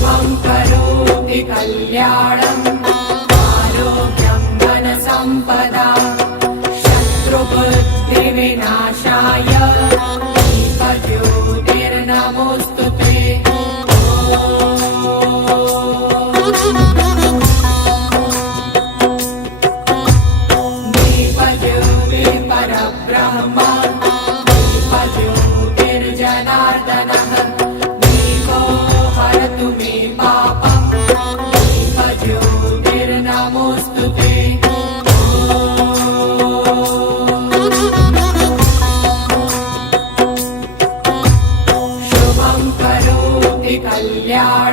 शुभं करोति कल्याणम् आरोग्यं धनसम्पदा शत्रुबुद्धिविनाशाय दीपज्योतिर्नमोऽस्तुते। दीपज्योतिः परब्रह्म दीपज्योतिर्जनार्दनः दीपो हरतु मे पापम् दीपज्योतिर्नमोऽस्तुते। शुभं करोति कल्याणम्